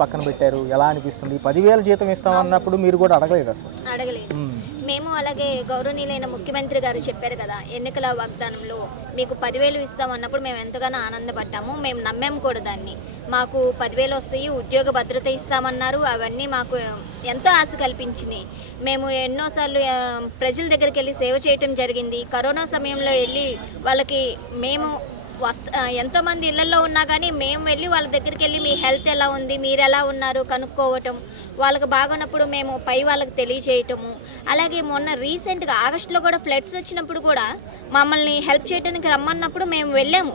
పక్కన పెట్టారు, ఎలా అనిపిస్తుంది? 10,000 జీతం ఇస్తామన్నప్పుడు మీరు కూడా అడగలేదు అసలు? అడగలేదు. మేము అలాగే గౌరవనీయులైన ముఖ్యమంత్రి గారు చెప్పారు కదా, ఎన్నికల వాగ్దానంలో మీకు 10,000 ఇస్తామన్నప్పుడు మేము ఎంతగానో ఆనందపడ్డాము. మేము నమ్మాము కూడా దాన్ని. మాకు 10,000 వస్తాయి, ఉద్యోగ భద్రత ఇస్తామన్నారు. అవన్నీ మాకు ఎంతో ఆశ కల్పించినాయి. మేము ఎన్నోసార్లు ప్రజల దగ్గరికి వెళ్ళి సేవ చేయటం జరిగింది. కరోనా సమయంలో వెళ్ళి వాళ్ళకి మేము ఎంతోమంది ఇళ్లలో ఉన్నా కానీ మేము వెళ్ళి వాళ్ళ దగ్గరికి వెళ్ళి మీ హెల్త్ ఎలా ఉంది, మీరు ఎలా ఉన్నారు కనుక్కోవటం, వాళ్ళకి బాగున్నప్పుడు మేము పై వాళ్ళకి తెలియచేయటము. అలాగే మొన్న రీసెంట్గా ఆగస్టులో కూడా ఫ్లడ్స్ వచ్చినప్పుడు కూడా మమ్మల్ని హెల్ప్ చేయడానికి రమ్మన్నప్పుడు మేము వెళ్ళాము.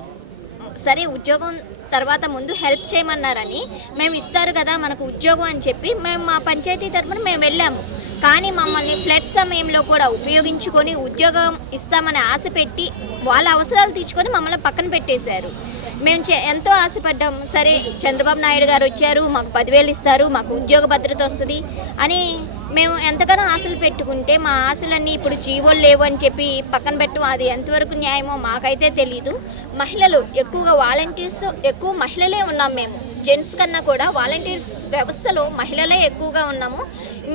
సరే ఉద్యోగం తర్వాత ముందు హెల్ప్ చేయమన్నారని, మేము ఇస్తారు కదా మనకు ఉద్యోగం అని చెప్పి మేము మా పంచాయతీ తరఫున మేము వెళ్ళాము. కానీ మమ్మల్ని ఫ్లడ్ సమయంలో కూడా ఉపయోగించుకొని ఉద్యోగం ఇస్తామని ఆశ పెట్టి వాళ్ళ అవసరాలు తీర్చుకొని మమ్మల్ని పక్కన పెట్టేశారు. మేము ఎంతో ఆశపడ్డాం. సరే చంద్రబాబు నాయుడు గారు వచ్చారు, మాకు 10,000 ఇస్తారు, మాకు ఉద్యోగ భద్రత వస్తుంది అని మేము ఎంతగానో ఆశలు పెట్టుకుంటే మా ఆశలన్నీ ఇప్పుడు జీవోలు లేవు అని చెప్పి పక్కన పెట్టడం అది ఎంతవరకు న్యాయమో మాకైతే తెలీదు. మహిళలు ఎక్కువగా వాలంటీర్స్ ఎక్కువ మహిళలే ఉన్నాం. మేము జెంట్స్ కన్నా కూడా వాలంటీర్స్ వ్యవస్థలో మహిళలే ఎక్కువగా ఉన్నాము.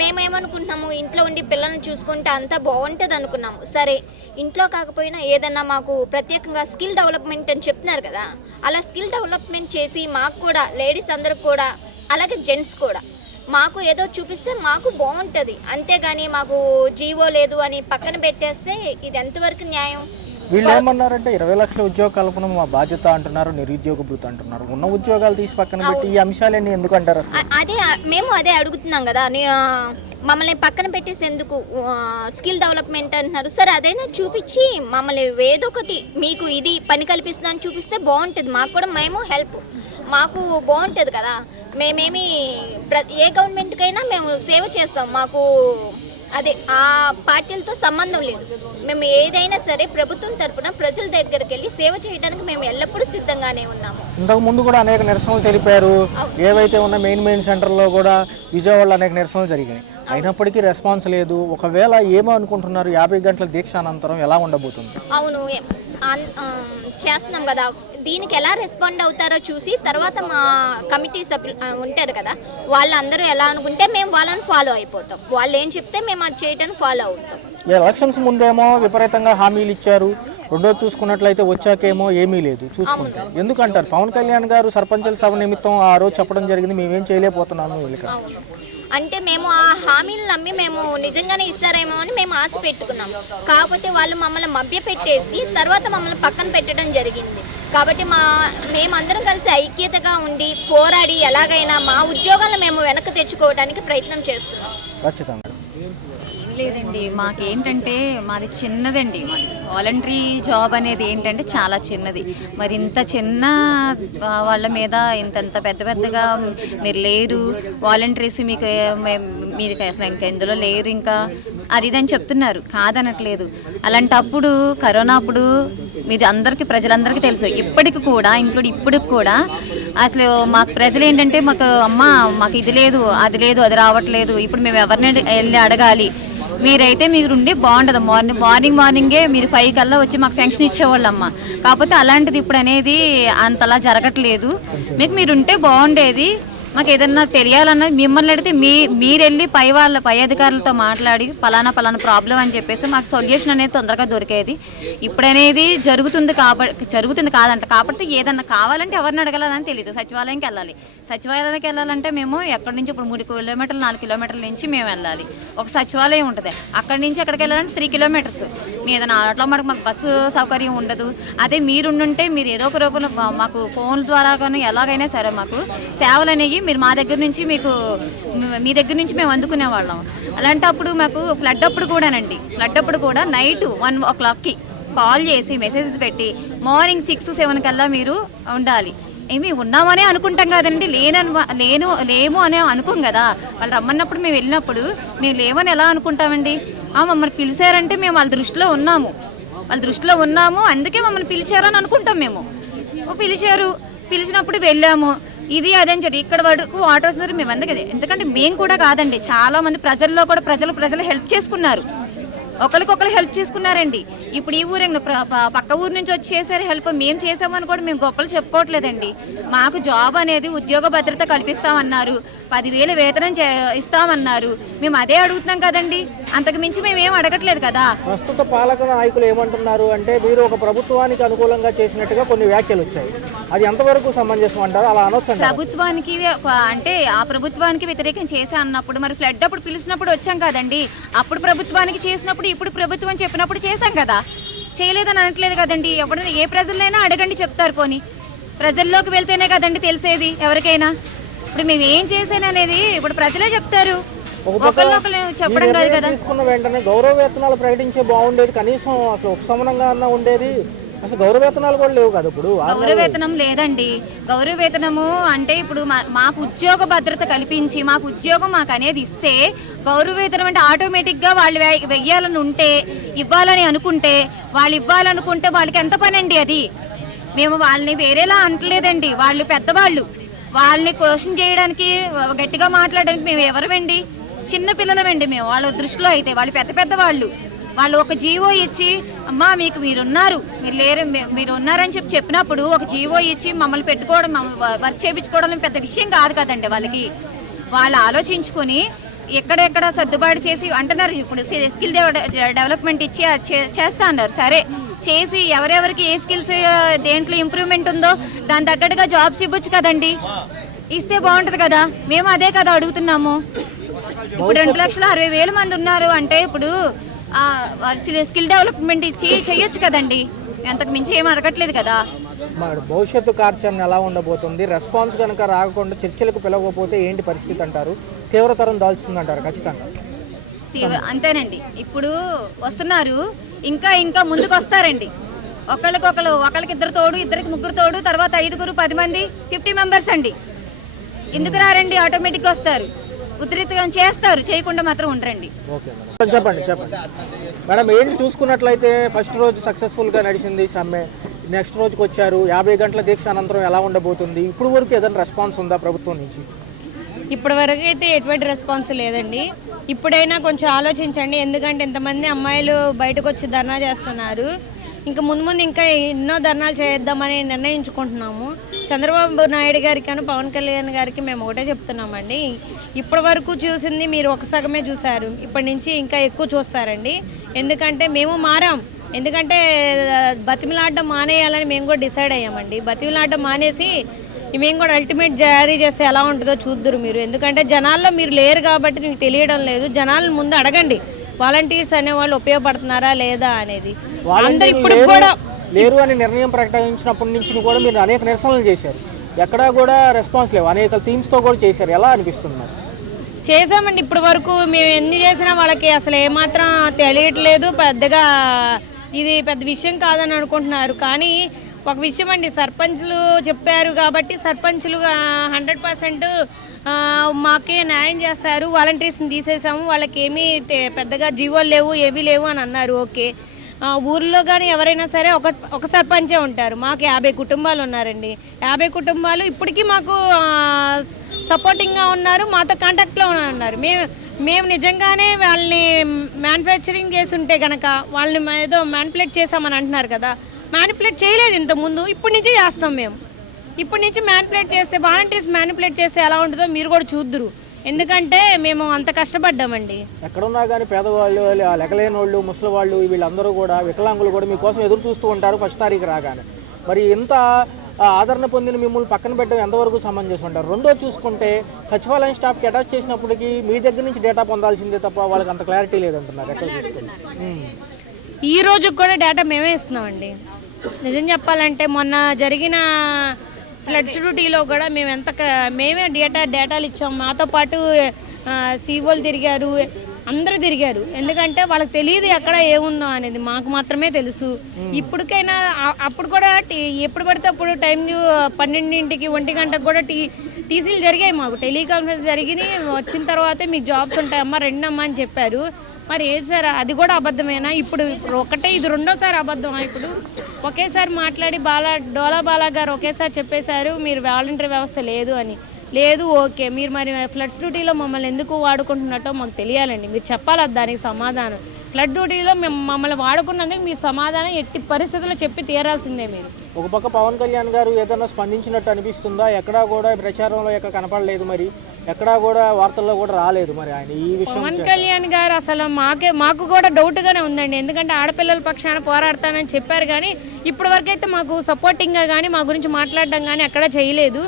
మేమేమనుకుంటున్నాము, ఇంట్లో ఉండి పిల్లల్ని చూసుకుంటే అంతా బాగుంటుంది అనుకున్నాము. సరే ఇంట్లో కాకపోయినా ఏదన్నా మాకు ప్రత్యేకంగా స్కిల్ డెవలప్మెంట్ అని చెప్తున్నారు కదా, అలా స్కిల్ డెవలప్మెంట్ చేసి మాకు కూడా లేడీస్ అందరికి కూడా అలాగే జెంట్స్ కూడా మాకు ఏదో చూపిస్తే మాకు బాగుంటుంది. అంతేగాని మాకు జీవో లేదు అని పక్కన పెట్టేస్తే ఇది ఎంతవరకు న్యాయం? వీళ్ళు ఏమన్నారంటే 20 లక్షల ఉద్యోగ కల్పన మా బాధ్యత అంటున్నారు, నిరుద్యోగ భృతి అంటున్నారు. ఉన్న ఉద్యోగాలు తీసి పక్కన పెట్టి ఈ అంశాలన్నీ ఎందుకు అంటారు అసలు? మేము అదే అడుగుతున్నాం కదా, మమ్మల్ని పక్కన పెట్టేసి ఎందుకు స్కిల్ డెవలప్మెంట్ అంటున్నారు. సరే అదైనా చూపించి మమ్మల్ని ఏదొకటి మీకు ఇది పని కల్పిస్తుందని చూపిస్తే బాగుంటుంది. మాకు కూడా మేము హెల్ప్ మాకు బాగుంటుంది కదా. మేమేమి ఏ గవర్నమెంట్కైనా మేము సేవ చేస్తాం. మాకు అదే ఆ పార్టీలతో సంబంధం లేదు. మేము ఏదైనా సరే ప్రభుత్వం తరపున ప్రజల దగ్గరికి వెళ్ళి సేవ చేయడానికి మేము ఎల్లప్పుడూ సిద్ధంగానే ఉన్నాము. ఇంతకు ముందు కూడా అనేక నిరసనలు తెలిపారు. ఏవైతే ఉన్న మెయిన్ సెంటర్లో కూడా విజయవాడలో అనేక నిరసనలు జరిగాయి. అయినప్పటికీ రెస్పాన్స్ లేదు. ఒకవేళ ఏమో అనుకుంటున్నారు, 50 గంటల దీక్ష అనంతరం ఎలా ఉండబోతుంది? అవును చేస్తున్నాం కదా, దీనికి ఎలా రెస్పాండ్ అవుతారో చూసి తర్వాత మా కమిటీ సభ్యులు ఉంటారు కదా, వాళ్ళందరూ ఎలా అనుకుంటే మేము వాళ్ళని ఫాలో అయిపోతాం. వాళ్ళు ఏం చెప్తే మేము అది చేయడానికి ఫాలో అవుతాం. ఎలక్షన్స్ ముందేమో విపరీతంగా హామీలు ఇచ్చారు, రెండోది చూసుకున్నట్లయితే వచ్చాకేమో ఏమీ లేదు. చూసుకుంటే ఎందుకంటారు? పవన్ కళ్యాణ్ గారు సర్పంచుల సభ నిమిత్తం ఆ రోజు చెప్పడం జరిగింది, మేమేం చేయలేకపోతున్నాము. అంటే మేము ఆ హామీలు నమ్మి మేము నిజంగానే ఇస్తారేమో అని మేము ఆశ పెట్టుకున్నాం. కాకపోతే వాళ్ళు మమ్మల్ని మభ్య పెట్టేసి తర్వాత మమ్మల్ని పక్కన పెట్టడం జరిగింది. కాబట్టి మేమందరం కలిసి ఐక్యతగా ఉండి పోరాడి ఎలాగైనా మా ఉద్యోగాలను మేము వెనక్కి తెచ్చుకోవడానికి ప్రయత్నం చేస్తున్నాం. ఖచ్చితంగా లేదండి, మాకేంటంటే మాది చిన్నదండి. మాది వాలంటరీ జాబ్ అనేది ఏంటంటే చాలా చిన్నది. మరి ఇంత చిన్న వాళ్ళ మీద ఇంత పెద్దగా మీరు లేరు, వాలంటీర్స్ మీరు అసలు ఇంకా ఇందులో లేరు, ఇంకా అది ఇదని చెప్తున్నారు. కాదనట్లేదు. అలాంటప్పుడు కరోనా అప్పుడు మీది అందరికీ ప్రజలందరికీ తెలుసు. ఇప్పటికి కూడా ఇప్పటికి కూడా అసలు మాకు ప్రజలు ఏంటంటే మాకు ఇది లేదు, అది రావట్లేదు, ఇప్పుడు మేము ఎవరిని వెళ్ళి అడగాలి, మీరైతే మీరుండి బాగుంటుంది. మార్నింగే మీరు 5 కల్లా వచ్చి మాకు పెన్షన్ ఇచ్చేవాళ్ళమ్మ. కాకపోతే అలాంటిది ఇప్పుడు అనేది అంతలా జరగట్లేదు. మీరుంటే బాగుండేది. మాకు ఏదన్నా తెలియాలన్నా మిమ్మల్ని అడిగితే మీరు వెళ్ళి పై అధికారులతో మాట్లాడి పలానా ప్రాబ్లం అని చెప్పేసి మాకు సొల్యూషన్ అనేది తొందరగా దొరికేది. ఇప్పుడనేది జరుగుతుంది కాదంట. కాబట్టి ఏదన్నా కావాలంటే ఎవరిని అడగాలని తెలియదు. సచివాలయానికి వెళ్ళాలంటే మేము ఎక్కడి నుంచి ఇప్పుడు 3 కిలోమీటర్లు 4 కిలోమీటర్ల నుంచి మేము వెళ్ళాలి. ఒక సచివాలయం ఉంటుంది. అక్కడి నుంచి అక్కడికి వెళ్ళాలంటే 3 కిలోమీటర్స్. మీ ఏదైనా ఆటో మాకు బస్సు సౌకర్యం ఉండదు. అదే మీరుండుంటే మీరు ఏదో ఒక రూపంలో మాకు ఫోన్ ద్వారా కానీ ఎలాగైనా సరే మాకు సేవలు అనేవి మీరు మీ దగ్గర నుంచి మేము అందుకునేవాళ్ళం. అలాంటప్పుడు మాకు ఫ్లడ్ అప్పుడు కూడా నైట్ 1 o'clockకి కాల్ చేసి మెసేజెస్ పెట్టి మార్నింగ్ 6, 7 కల్లా మీరు ఉండాలి. ఏమి ఉన్నామనే అనుకుంటాం కదండి, లేము అనే అనుకోం కదా. వాళ్ళు రమ్మన్నప్పుడు మేము వెళ్ళినప్పుడు మేము లేవని ఎలా అనుకుంటామండి? మమ్మల్ని పిలిచారంటే మేము వాళ్ళ దృష్టిలో ఉన్నాము, అందుకే మమ్మల్ని పిలిచారని అనుకుంటాం. మేము పిలిచినప్పుడు వెళ్ళాము. ఇది అదని చెప్పి ఇక్కడ వరకు వాటర్ వస్తుంది మేము అందుకే. ఎందుకంటే మేము కూడా కాదండి, చాలా మంది ప్రజలు హెల్ప్ చేసుకున్నారు. ఒకరికొకరు హెల్ప్ చేసుకున్నారండి. ఇప్పుడు ఈ ఊరే పక్క ఊరు నుంచి వచ్చి చేశారు హెల్ప్, మేము చేసామని కూడా మేము గొప్పలు చెప్పుకోవట్లేదండి. మాకు జాబ్ అనేది ఉద్యోగ భద్రత కల్పిస్తామన్నారు, 10,000 వేతనం ఇస్తామన్నారు. మేము అదే అడుగుతున్నాం కదండి, అంతకు మించి మేము ఏం అడగట్లేదు కదా. ప్రస్తుత పాలక నాయకులు ఏమంటున్నారు అంటే మీరు ఒక ప్రభుత్వానికి అనుకూలంగా చేసినట్టుగా కొన్ని వ్యాఖ్యలు వచ్చాయి, అది ఎంతవరకు సమంజసం అంటారు? అలా అనొచ్చు. ప్రభుత్వానికి అంటే ఆ ప్రభుత్వానికి వ్యతిరేకం చేసా అన్నప్పుడు మరి ఫ్లడ్ అప్పుడు పిలిచినప్పుడు వచ్చాం కదండి. అప్పుడు ప్రభుత్వానికి చేసినప్పుడు ఇప్పుడు ప్రభుత్వం చెప్పినప్పుడు చేశాం కదా. చేయలేదని అనట్లేదు కదండి. ఎవరైనా ఏ ప్రజలైనా అడగండి చెప్తారు. పోనీ ప్రజల్లోకి వెళ్తేనే కదండి తెలిసేది ఎవరికైనా. ఇప్పుడు మేము ఏం చేసాననేది ఇప్పుడు ప్రజలే చెప్తారు, ఒకరినొకరు చెప్పడం కాదు కదా. తీసుకున్న వెంటనే గౌరవ వేతనాలు ప్రకటించే బాగుండేది, కనీసం అసలు ఉపశమనంగా అన్న ఉండేది. అసలు గౌరవ వేతనాలు కూడా లేవు కదా ఇప్పుడు. గౌరవ వేతనం లేదండి. గౌరవ వేతనము అంటే ఇప్పుడు మాకు ఉద్యోగ భద్రత కల్పించి మాకు ఉద్యోగం మాకు అనేది ఇస్తే గౌరవ వేతనం అంటే ఆటోమేటిక్గా వాళ్ళు వెయ్యాలని ఉంటే, ఇవ్వాలని అనుకుంటే, వాళ్ళు ఇవ్వాలనుకుంటే వాళ్ళకి ఎంత పని అండి అది. మేము వాళ్ళని వేరేలా అనట్లేదండి. వాళ్ళు పెద్దవాళ్ళు, వాళ్ళని క్వశ్చన్ చేయడానికి గట్టిగా మాట్లాడడానికి మేము ఎవరమండి? చిన్న పిల్లలమండి మేము వాళ్ళ దృష్టిలో. అయితే వాళ్ళు పెద్దవాళ్ళు. వాళ్ళు ఒక జీవో ఇచ్చి అమ్మా మీకు మీరున్నారు, మీరు ఉన్నారని చెప్పినప్పుడు ఒక జీవో ఇచ్చి మమ్మల్ని పెట్టుకోవడం, వర్క్ చేయించుకోవడం పెద్ద విషయం కాదు కదండి వాళ్ళకి. వాళ్ళు ఆలోచించుకొని ఎక్కడెక్కడ సర్దుబాటు చేసి అంటున్నారు. ఇప్పుడు స్కిల్ డెవలప్మెంట్ ఇచ్చి చేస్తా అన్నారు. సరే చేసి ఎవరెవరికి ఏ స్కిల్స్ దేంట్లో ఇంప్రూవ్మెంట్ ఉందో దాని తగ్గట్టుగా జాబ్స్ ఇవ్వచ్చు కదండి. ఇస్తే బాగుంటుంది కదా. మేము అదే కదా అడుగుతున్నాము. ఇప్పుడు 2,60,000 మంది ఉన్నారు అంటే ఇప్పుడు స్కిల్ డెవలప్మెంట్ ఇచ్చి చేయొచ్చు కదండి. అంతకు మించి ఏం అడగట్లేదు కదా. భవిష్యత్తు కార్యాచరణ ఎలా ఉండబోతుంది? రెస్పాన్స్ కనుక రాకుండా చర్చలకు పిలవకపోతే ఏంటి పరిస్థితి అంటారు? తీవ్రతరం దాల్చుతుంది అంటారు? ఖచ్చితంగా అంతేనండి. ఇప్పుడు వస్తున్నారు, ఇంకా ముందుకు వస్తారండి. ఒకళ్ళకి ఇద్దరు తోడు, ఇద్దరికి ముగ్గురు తోడు, తర్వాత 5, 10 మంది, 50 మెంబర్స్ అండి. ఎందుకు రారండి? ఆటోమేటిక్గా వస్తారు, ఉధృతంగా చేస్తారు, చేయకుండా మాత్రం ఉండరండి. ఓకే మేడం, చెప్పండి మేడం. ఏంటి చూసుకున్నట్లయితే ఫస్ట్ రోజు సక్సెస్ఫుల్గా నడిచింది సమ్మె, నెక్స్ట్ రోజుకి వచ్చారు. 50 గంటల దీక్ష అనంతరం ఎలా ఉండబోతుంది? ఇప్పుడు వరకు ఏదైనా రెస్పాన్స్ ఉందా ప్రభుత్వం నుంచి? ఇప్పటి వరకు అయితే ఎటువంటి రెస్పాన్స్ లేదండి. ఇప్పుడైనా కొంచెం ఆలోచించండి, ఎందుకంటే ఇంతమంది అమ్మాయిలు బయటకు వచ్చి ధర్నా చేస్తున్నారు. ఇంకా ముందు ఇంకా ఎన్నో ధర్నాలు చేద్దామని నిర్ణయించుకుంటున్నాము. చంద్రబాబు నాయుడు గారికి అని పవన్ కళ్యాణ్ గారికి మేము ఒకటే చెప్తున్నామండి, ఇప్పటి వరకు చూసింది మీరు ఒక సగమే చూశారు, ఇప్పటి నుంచి ఇంకా ఎక్కువ చూస్తారండి. ఎందుకంటే మేము మారాం, ఎందుకంటే బతిమిలాడడం మానేయాలని మేము కూడా డిసైడ్ అయ్యామండి. బతిమిలాడడం మానేసి మేము కూడా అల్టిమేట్ జారీ చేస్తే ఎలా ఉంటుందో చూద్దరు మీరు. ఎందుకంటే జనాల్లో మీరు లేరు కాబట్టి మీకు తెలియడం లేదు. జనాలను ముందు అడగండి, వాలంటీర్స్ అనేవాళ్ళు ఉపయోగపడుతున్నారా లేదా అనేది. అందరూ ఇప్పుడు కూడా లేరు అని నిర్ణయం ప్రకటించినప్పటి నుంచి కూడా మీరు అనేక నిరసనలు చేశారు, ఎక్కడా కూడా రెస్పాన్స్ లేవు. అనేక థీమ్స్తో కూడా చేశారు, ఎలా అనిపిస్తుంది? చేసామండి. ఇప్పటి వరకు మేము ఎన్ని చేసినా వాళ్ళకి అసలు ఏమాత్రం తెలియట్లేదు. పెద్దగా ఇది పెద్ద విషయం కాదని అనుకుంటున్నారు. కానీ ఒక విషయం అండి, సర్పంచ్లు చెప్పారు కాబట్టి సర్పంచ్లు 100% మాకే న్యాయం చేస్తారు, వాలంటీర్స్ని తీసేసాము, వాళ్ళకి ఏమీ పెద్దగా జీవోలు లేవు, ఏమీ లేవు అని అన్నారు. ఓకే, ఊర్లో కానీ ఎవరైనా సరే ఒక సర్పంచే ఉంటారు. మాకు 50 కుటుంబాలు ఉన్నారండి. 50 కుటుంబాలు ఇప్పటికీ మాకు సపోర్టింగ్గా ఉన్నారు, మాతో కాంటాక్ట్లో ఉన్నారు. మేము నిజంగానే వాళ్ళని మ్యానుఫ్యాక్చరింగ్ చేసి ఉంటే కనుక వాళ్ళని ఏదో మ్యానిపులేట్ చేస్తామని అంటున్నారు కదా. మ్యానిపులేట్ చేయలేదు ఇంతకుముందు, ఇప్పటి నుంచి చేస్తాం మేము. ఇప్పటి నుంచి మ్యానిపులేట్ చేస్తే, వాలంటీర్స్ మ్యానిపులేట్ చేస్తే ఎలా ఉంటుందో మీరు కూడా చూద్దురు. ఎందుకంటే మేము అంత కష్టపడ్డామండి. ఎక్కడున్నా కానీ పేదవాళ్ళు, లెక్కలేని వాళ్ళు, ముసలి వాళ్ళు, వీళ్ళందరూ కూడా, వికలాంగులు కూడా మీకోసం ఎదురు చూస్తూ ఉంటారు ఫస్ట్ తారీఖు రాగానే. మరి ఇంత ఆదరణ పొందిన మిమ్మల్ని పక్కన పెట్టడం ఎంతవరకు సమంజసం ఉంటారు? రెండో చూసుకుంటే సచివాలయం స్టాఫ్కి అటాచ్ చేసినప్పటికీ మీ దగ్గర నుంచి డేటా పొందాల్సిందే తప్ప వాళ్ళకి అంత క్లారిటీ లేదంటున్నారు. ఎక్కడ చూసుకుంటే ఈ రోజు కూడా డేటా మేమే ఇస్తున్నామండి. నిజం చెప్పాలంటే మొన్న జరిగిన ఫ్లడ్ డ్యూటీలో కూడా మేమే డేటాలు ఇచ్చాం. మాతో పాటు సీఓలు తిరిగారు, అందరూ తిరిగారు. ఎందుకంటే వాళ్ళకి తెలియదు ఎక్కడ ఏముందో అనేది, మాకు మాత్రమే తెలుసు. ఇప్పటికైనా అప్పుడు కూడా ఎప్పుడు పడితే అప్పుడు టైం 12ంటికి 1 గంటకు కూడా టీసీలు జరిగాయి. మాకు టెలికాన్ఫరెన్స్ జరిగినాయి. వచ్చిన తర్వాతే మీకు జాబ్స్ ఉంటాయమ్మా, రెండమ్మా అని చెప్పారు. మరి ఏది సార్, అది కూడా అబద్ధమేనా? ఇప్పుడు ఒకటే, ఇది రెండోసారి అబద్ధం. ఇప్పుడు ఒకేసారి మాట్లాడి డోలా బాలా గారు ఒకేసారి చెప్పేశారు మీరు వాలంటీర్ వ్యవస్థ లేదు అని. లేదు, ఓకే, మీరు మరి ఫ్లడ్స్ డ్యూటీలో మమ్మల్ని ఎందుకు వాడుకుంటున్నట్టో మాకు తెలియాలండి. మీరు చెప్పాలి దానికి సమాధానం. ఫ్లడ్ డ్యూటీలో మమ్మల్ని వాడుకున్నందుకు మీ సమాధానం ఎట్టి పరిస్థితుల్లో చెప్పి తీరాల్సిందే మీరు. ఒక పక్క పవన్ కళ్యాణ్ గారు ఏదైనా స్పందించినట్టు అనిపిస్తుందా? ఎక్కడా కూడా ప్రచారంలో కనపడలేదు, మరి ఎక్కడా కూడా వార్తల్లో కూడా రాలేదు మరి ఆయన ఈ విషయం. పవన్ కళ్యాణ్ గారు అసలు మాకు కూడా డౌట్గానే ఉందండి. ఎందుకంటే ఆడపిల్లల పక్షాన పోరాడతానని చెప్పారు, కానీ ఇప్పటి వరకు అయితే మాకు సపోర్టింగ్గా కానీ మా గురించి మాట్లాడడం కానీ ఎక్కడ చేయలేదు.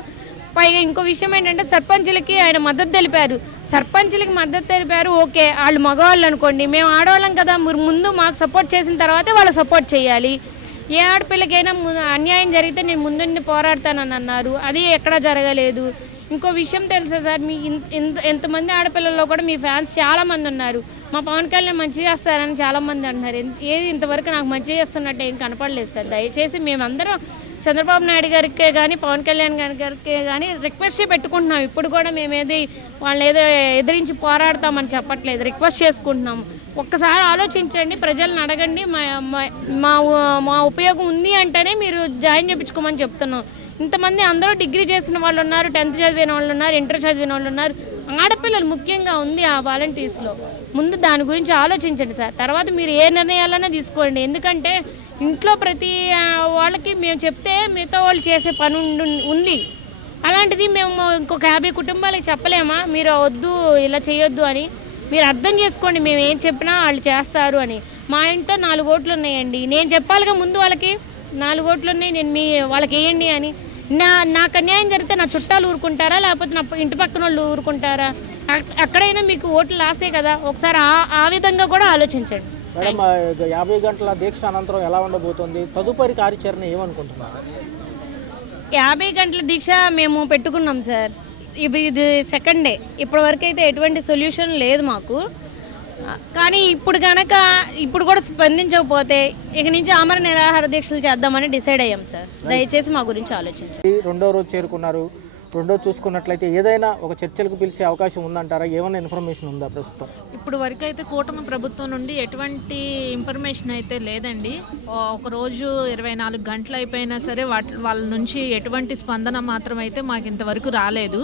పైగా ఇంకో విషయం ఏంటంటే సర్పంచులకి ఆయన మద్దతు తెలిపారు. సర్పంచులకి మద్దతు తెలిపారు, ఓకే, వాళ్ళు మగవాళ్ళు అనుకోండి, మేము ఆడవాళ్ళం కదా, ముందు మాకు సపోర్ట్ చేసిన తర్వాతే వాళ్ళు సపోర్ట్ చేయాలి. ఏ ఆడపిల్లకైనా అన్యాయం జరిగితే నేను ముందుండి పోరాడతానని అన్నారు, అది ఎక్కడా జరగలేదు. ఇంకో విషయం తెలుసా సార్, మీ ఎంతమంది ఆడపిల్లల్లో కూడా మీ ఫ్యాన్స్ చాలామంది ఉన్నారు. మా పవన్ కళ్యాణ్ మంచి చేస్తారని చాలామంది అంటున్నారు. ఏది ఇంతవరకు నాకు మంచి చేస్తున్నట్టు ఏం కనపడలేదు సార్. దయచేసి మేమందరం చంద్రబాబు నాయుడు గారికే కానీ పవన్ కళ్యాణ్ గారికి కానీ రిక్వెస్ట్ పెట్టుకుంటున్నాం. ఇప్పుడు కూడా మేమేది వాళ్ళని ఏదో ఎదిరించి పోరాడతామని చెప్పట్లేదు, రిక్వెస్ట్ చేసుకుంటున్నాము. ఒక్కసారి ఆలోచించండి, ప్రజలను అడగండి. మా ఉపయోగం ఉంది అంటేనే మీరు జాయిన్ చేయించుకోమని చెప్తున్నాం. ఇంతమంది అందరూ డిగ్రీ చేసిన వాళ్ళు ఉన్నారు, 10th చదివిన వాళ్ళు ఉన్నారు, ఇంటర్ చదివిన వాళ్ళు ఉన్నారు. ఆడపిల్లలు ముఖ్యంగా ఉంది ఆ వాలంటీర్స్లో. ముందు దాని గురించి ఆలోచించండి సార్, తర్వాత మీరు ఏ నిర్ణయాలన్నా తీసుకోండి. ఎందుకంటే ఇంట్లో ప్రతి వాళ్ళకి మేము చెప్తే మిగతా వాళ్ళు చేసే పని ఉంది. అలాంటిది మేము ఇంకొక 50 కుటుంబాలకు చెప్పలేమా మీరు వద్దు ఇలా చేయొద్దు అని? మీరు అర్థం చేసుకోండి, మేము ఏం చెప్పినా వాళ్ళు చేస్తారు అని. మా ఇంట్లో 4 ఓట్లు ఉన్నాయండి, నేను చెప్పాలిగా ముందు వాళ్ళకి 4 ఓట్లు ఉన్నాయి, నేను వాళ్ళకి వేయండి అని. నాకు అన్యాయం జరిగితే నా చుట్టాలు ఊరుకుంటారా, లేకపోతే నా ఇంటి పక్కన వాళ్ళు ఊరుకుంటారా? అక్కడైనా మీకు ఓట్లు లాసే కదా. ఒకసారి ఆ విధంగా కూడా ఆలోచించండి. మేడం, 50 గంటల దీక్ష అనంతరం ఎలా ఉండబోతుంది? తదుపరి కార్యాచరణ ఏమనుకుంటున్నారు? 50 గంటల దీక్ష మేము పెట్టుకున్నాం సార్. ఇది సెకండ్ డే. ఇప్పటి వరకు అయితే ఎటువంటి సొల్యూషన్ లేదు మాకు. కానీ ఇప్పుడు కూడా స్పందించకపోతే ఇక నుంచి ఆమర నిరాహార దీక్షలు చేద్దామని డిసైడ్ అయ్యాం సార్. దయచేసి మా గురించి ఆలోచించండి. 2వ రోజు చేరుకున్నారు. 2వ చూసుకున్నట్లయితే ఏదైనా ఒక చర్చలకు పిలిచే అవకాశం ఉందంటారా? ఏమైనా ఇన్ఫర్మేషన్ ఉందా ప్రస్తుతం? ఇప్పుడు వరకు అయితే కూటమి ప్రభుత్వం నుండి ఎటువంటి ఇన్ఫర్మేషన్ అయితే లేదండి. ఒక రోజు 24 గంటలు అయిపోయినా సరే వాళ్ళ నుంచి ఎటువంటి స్పందన మాత్రం అయితే మాకు ఇంతవరకు రాలేదు.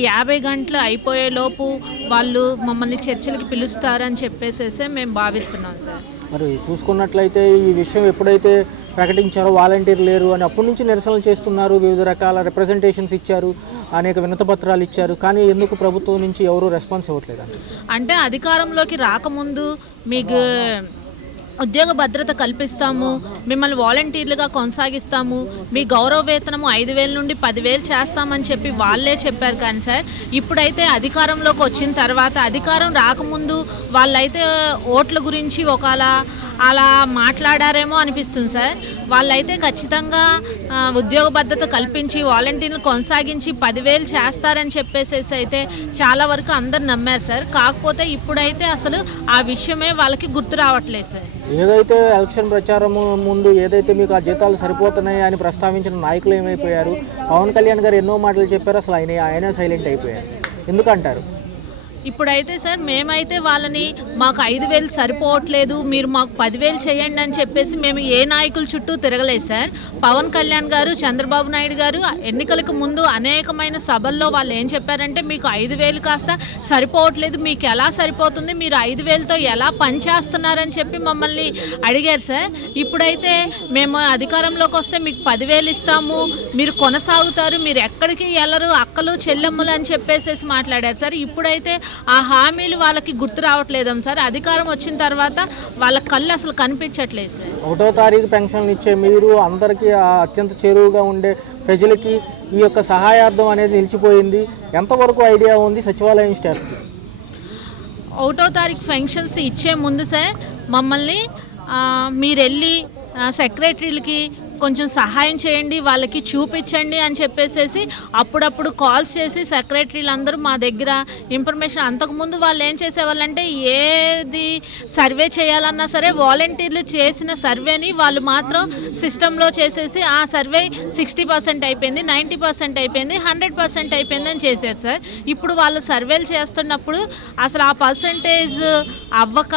ఈ 50 గంటలు అయిపోయేలోపు వాళ్ళు మమ్మల్ని చర్చలకు పిలుస్తారని చెప్పేసేసే మేము భావిస్తున్నాం సార్. మరి చూసుకున్నట్లయితే ఈ విషయం ఎప్పుడైతే ప్రకటించారో వాలంటీర్ లేరు అని అప్పటి నుంచి నిరసనలు చేస్తున్నారు, వివిధ రకాల రిప్రజెంటేషన్స్ ఇచ్చారు, అనేక వినతిపత్రాలు ఇచ్చారు, కానీ ఎందుకు ప్రభుత్వం నుంచి ఎవరు రెస్పాన్స్ ఇవ్వట్లేదండి? అంటే అధికారంలోకి రాకముందు మీకు ఉద్యోగ భద్రత కల్పిస్తాము, మిమ్మల్ని వాలంటీర్లుగా కొనసాగిస్తాము, మీ గౌరవ వేతనము 5,000 నుండి 10,000 చేస్తామని చెప్పి వాళ్ళే చెప్పారు. కానీ సార్ ఇప్పుడైతే అధికారంలోకి వచ్చిన తర్వాత, అధికారం రాకముందు వాళ్ళైతే ఓట్ల గురించి అలా మాట్లాడారేమో అనిపిస్తుంది సార్. వాళ్ళైతే ఖచ్చితంగా ఉద్యోగ భద్రత కల్పించి వాలంటీర్లు కొనసాగించి 10,000 చేస్తారని చెప్పేసేసి అయితే చాలా వరకు అందరు నమ్మారు సార్. కాకపోతే ఇప్పుడైతే అసలు ఆ విషయమే వాళ్ళకి గుర్తు రావట్లేదు సార్. ఏదైతే ఎలక్షన్ ప్రచారం ముందు ఏదైతే మీకు ఆ జీతాలు సరిపోతున్నాయి అని ప్రస్తావించిన నాయకులు ఏమైపోయారు? పవన్ కళ్యాణ్ గారు ఎన్నో మాటలు చెప్పారు, అసలు ఆయన సైలెంట్ అయిపోయారు. ఎందుకంటారు? ఇప్పుడైతే సార్ మేమైతే వాళ్ళని మాకు 5,000 సరిపోవట్లేదు, మీరు మాకు 10,000 చేయండి అని చెప్పేసి మేము ఏ నాయకుల చుట్టూ తిరగలేదు సార్. పవన్ కళ్యాణ్ గారు, చంద్రబాబు నాయుడు గారు ఎన్నికలకు ముందు అనేకమైన సభల్లో వాళ్ళు ఏం చెప్పారంటే మీకు 5,000 కాస్త సరిపోవట్లేదు, మీకు ఎలా సరిపోతుంది, మీరు 5,000తో ఎలా పనిచేస్తున్నారని చెప్పి మమ్మల్ని అడిగారు సార్. ఇప్పుడైతే మేము అధికారంలోకి వస్తే మీకు 10,000 ఇస్తాము, మీరు కొనసాగుతారు, మీరు ఎక్కడికి వెళ్ళరు, అక్కలు చెల్లెమ్మలు అని చెప్పేసేసి మాట్లాడారు సార్. ఇప్పుడైతే ఆ హామీలు వాళ్ళకి గుర్తు రావట్లేదు సార్. అధికారం వచ్చిన తర్వాత వాళ్ళ కళ్ళు అసలు కనిపించట్లేదు సార్. 1వ తారీఖు పెన్షన్లు ఇచ్చే మీరు అందరికీ అత్యంత చేరువుగా ఉండే ప్రజలకి ఈ యొక్క సహాయార్థం అనేది నిలిచిపోయింది. ఎంతవరకు ఐడియా ఉంది సచివాలయం స్టాఫ్కి? 1వ తారీఖు పెన్షన్స్ ఇచ్చే ముందు సార్ మమ్మల్ని మీరు వెళ్ళి సెక్రటరీలకి కొంచెం సహాయం చేయండి, వాళ్ళకి చూపించండి అని చెప్పేసి అప్పుడప్పుడు కాల్స్ చేసి సెక్రటరీలు అందరూ మా దగ్గర ఇన్ఫర్మేషన్. అంతకుముందు వాళ్ళు ఏం చేసేవాళ్ళంటే ఏది సర్వే చేయాలన్నా సరే వాలంటీర్లు చేసిన సర్వేని వాళ్ళు మాత్రం సిస్టంలో చేసేసి ఆ సర్వే 60% అయిపోయింది, 90% అయిపోయింది, 100% అయిపోయింది అని చేశారు సార్. ఇప్పుడు వాళ్ళు సర్వేలు చేస్తున్నప్పుడు అసలు ఆ పర్సంటేజ్ అవ్వక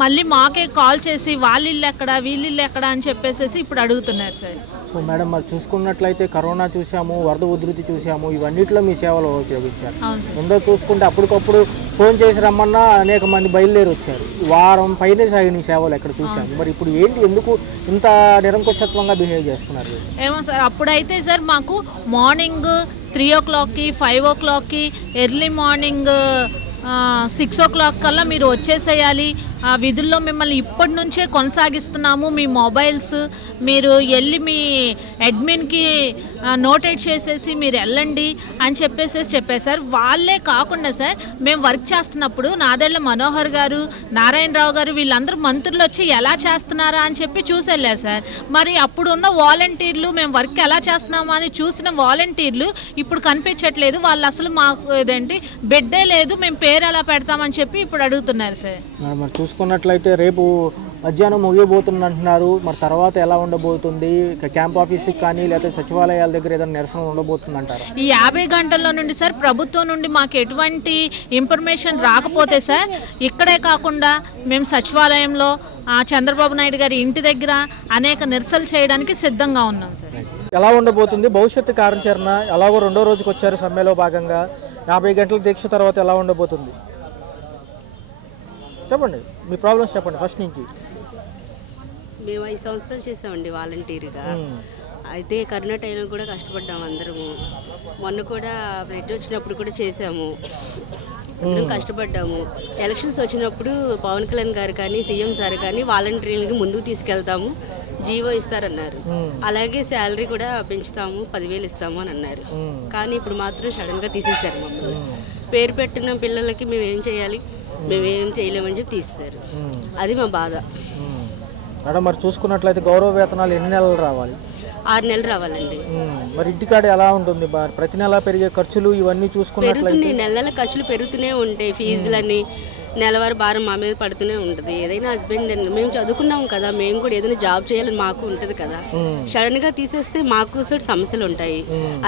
మళ్ళీ మాకే కాల్ చేసి వాళ్ళ ఇల్లు ఎక్కడ వీళ్ళిల్లు ఎక్కడ అని చెప్పేసి ఇప్పుడు అడుగుతున్నారు సార్. సో మేడం, మరి చూసుకున్నట్లయితే కరోనా చూసాము, వరద ఉధృతి చూసాము, ఇవన్నిట్లో మీ సేవలు ఉపయోగించారు. అవును సార్. ముందో చూసుకుంటే అప్పటికప్పుడు ఫోన్ చేసి రమ్మన్నా అనేక మంది బయలుదేరి వచ్చారు. వారం పైనే సాగిన ఈ సేవలు ఎక్కడ చూసాము. మరి ఇప్పుడు ఏంటి, ఎందుకు ఇంత నిరంకుశత్వంగా బిహేవ్ చేస్తున్నారు? ఏమో సార్, అప్పుడైతే సార్ మాకు మార్నింగ్ 3 o'clockకి 5 o'clockకి ఎర్లీ మార్నింగ్ 6 o'clock కల్లా మీరు వచ్చేసేయాలి, ఆ విధుల్లో మిమ్మల్ని ఇప్పటి నుంచే కొనసాగిస్తున్నాము, మీ మొబైల్స్ మీరు వెళ్ళి మీ అడ్మిన్కి నోటేట్ చేసేసి మీరు వెళ్ళండి అని చెప్పారు సార్. వాళ్ళే కాకుండా సార్, మేము వర్క్ చేస్తున్నప్పుడు నాదెళ్ల మనోహర్ గారు, నారాయణరావు గారు వీళ్ళందరూ మంత్రులు వచ్చి ఎలా చేస్తున్నారా అని చెప్పి చూసి వెళ్ళారు సార్. మరి అప్పుడు ఉన్న వాలంటీర్లు మేము వర్క్ ఎలా చేస్తున్నామా అని చూసిన వాలంటీర్లు ఇప్పుడు కనిపించట్లేదు. వాళ్ళు అసలు మాకు ఇదేంటి బెడ్డే లేదు, మేము పేరు ఎలా పెడతామని చెప్పి ఇప్పుడు అడుగుతున్నారు సార్. మరి చూసుకున్నట్లయితే రేపు మధ్యాహ్నం ముగియబోతుంది అంటున్నారు. మరి తర్వాత ఎలా ఉండబోతుంది? క్యాంప్ ఆఫీస్కి కానీ లేకపోతే సచివాలయాల దగ్గర ఏదైనా నిరసన ఉండబోతుంది అంటారా? ఈ 50 గంటల్లో నుండి సార్ ప్రభుత్వం నుండి మాకు ఎటువంటి ఇన్ఫర్మేషన్ రాకపోతే సార్, ఇక్కడే కాకుండా మేము సచివాలయంలో చంద్రబాబు నాయుడు గారి ఇంటి దగ్గర అనేక నిరసనలు చేయడానికి సిద్ధంగా ఉన్నాం సార్. ఎలా ఉండబోతుంది భవిష్యత్తు కార్యాచరణ? ఎలాగో 2వ రోజుకి వచ్చారు సమ్మెలో భాగంగా. 50 గంటల దీక్ష తర్వాత ఎలా ఉండబోతుంది? చెప్పండి, మీ ప్రాబ్లమ్స్ చెప్పండి ఫస్ట్ నుంచి. మేము 5 సంవత్సరాలు చేసామండి వాలంటీర్గా. అయితే కరోనా టైంలో కూడా కష్టపడ్డాము అందరము. మొన్న కూడా బ్లడ్ వచ్చినప్పుడు కూడా చేసాము, అందరం కష్టపడ్డాము. ఎలక్షన్స్ వచ్చినప్పుడు పవన్ కళ్యాణ్ గారు కానీ సీఎం సార్ కానీ వాలంటీర్లకి ముందుకు తీసుకెళ్తాము, జీవో ఇస్తారన్నారు. అలాగే శాలరీ కూడా పెంచుతాము, 10,000 ఇస్తాము అని అన్నారు. కానీ ఇప్పుడు మాత్రం సడన్గా తీసేశారు మమ్మల్ని. పేరు పెట్టిన పిల్లలకి మేము ఏం చేయాలి, మేమేం చేయలేమని చెప్పి తీసేశారు. అది మా బాధ. మేడం, మరి చూసుకున్నట్లయితే గౌరవ వేతనాలు ఎన్ని నెలలు రావాలి? 6 నెలలు రావాలండి. మరి ఇంటికాడ ఎలా ఉంటుంది? ప్రతి నెల పెరిగే ఖర్చులు ఇవన్నీ చూసుకున్నట్లయితే పెరుగుతున్నాయి, నెలల ఖర్చులు పెరుగుతూనే ఉంటాయి. ఫీజులని నెలవారీ భారం మా మీద పడుతూనే ఉంటుంది. ఏదైనా హస్బెండ్ మేము చదువుకున్నాం కదా, మేము కూడా ఏదైనా జాబ్ చేయాలని మాకు ఉంటుంది కదా. సడన్ గా తీసేస్తే మాకు సమస్యలు ఉంటాయి.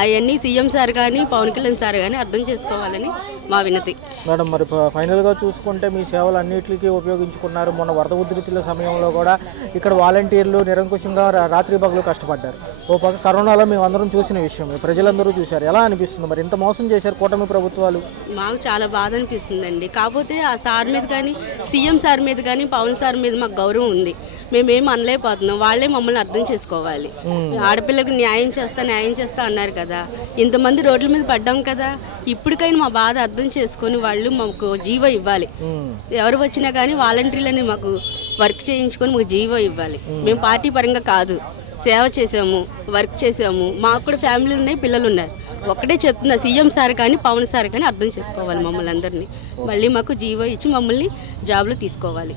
అవన్నీ సీఎం సార్ కానీ పవన్ కళ్యాణ్ సార్ కానీ అర్థం చేసుకోవాలని మా వినతి. మేడం, మరి ఫైనల్గా చూసుకుంటే మీ సేవలు అన్నిటికీ ఉపయోగించుకున్నారు. మొన్న వరద ఉధృతుల సమయంలో కూడా ఇక్కడ వాలంటీర్లు నిరంకుశంగా రాత్రి పగలు కష్టపడ్డారు. ఓ పక్క కరోనాలో మేము అందరం చూసిన విషయం, ప్రజలందరూ చూశారు. ఎలా అనిపిస్తుంది? మరి ఇంత మోసం చేశారు కూటమి ప్రభుత్వాలు. మాకు చాలా బాధ అనిపిస్తుందండి. కాకపోతే ఆ సార్ మీద కానీ సీఎం సార్ మీద కానీ పవన్ సార్ మీద మాకు గౌరవం ఉంది. మేమేం అనలేకపోతున్నాం, వాళ్ళే మమ్మల్ని అర్థం చేసుకోవాలి. ఆడపిల్లలకు న్యాయం చేస్తా అన్నారు కదా, ఇంతమంది రోడ్ల మీద పడ్డాం కదా, ఇప్పటికైనా మా బాధ అర్థం చేసుకొని వాళ్ళు మాకు జీవో ఇవ్వాలి. ఎవరు వచ్చినా కానీ వాలంటీర్లని మాకు వర్క్ చేయించుకొని మాకు జీవో ఇవ్వాలి. మేము పార్టీ పరంగా కాదు, సేవ చేసాము, వర్క్ చేసాము, మాకు కూడా ఫ్యామిలీ ఉన్నాయి, పిల్లలు ఉన్నారు. ఒకటే చెప్తున్నా, సీఎం సార్ కానీ పవన్ సార్ కానీ అర్థం చేసుకోవాలి మమ్మల్ని అందరినీ. మళ్ళీ మాకు జీవో ఇచ్చి మమ్మల్ని జాబ్లో తీసుకోవాలి.